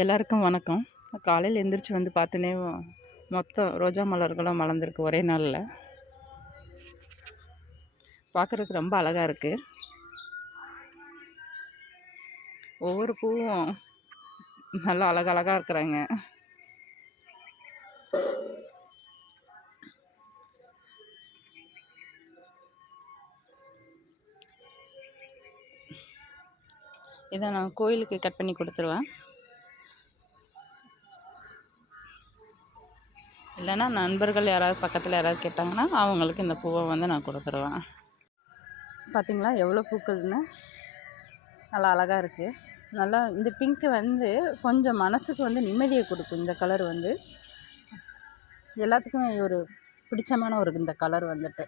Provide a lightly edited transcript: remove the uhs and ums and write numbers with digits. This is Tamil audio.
எல்லாருக்கும் வணக்கம். காலையில் எந்திரிச்சு வந்து பார்த்தோன்னே மொத்தம் ரோஜா மலர்களும் மலர்ந்துருக்கு ஒரே நாளில். பார்க்குறதுக்கு ரொம்ப அழகாக இருக்குது. ஒவ்வொரு பூவும் நல்லா அழகழகாக இருக்கிறாங்க. இதை நான் கோயிலுக்கு கட் பண்ணி கொடுத்துருவேன். இல்லைன்னா நண்பர்கள் யாராவது பக்கத்தில் யாராவது கேட்டாங்கன்னா அவங்களுக்கு இந்த பூவை வந்து நான் கொடுத்துருவேன். பார்த்திங்களா எவ்வளோ பூக்கள்னு நல்லா அழகாக இருக்குது. நல்லா இந்த பிங்க்கு வந்து கொஞ்சம் மனசுக்கு வந்து நிம்மதியை கொடுக்கும். இந்த கலர் வந்து எல்லாத்துக்குமே ஒரு பிடிச்சமான ஒரு இந்த கலர் வந்துட்டு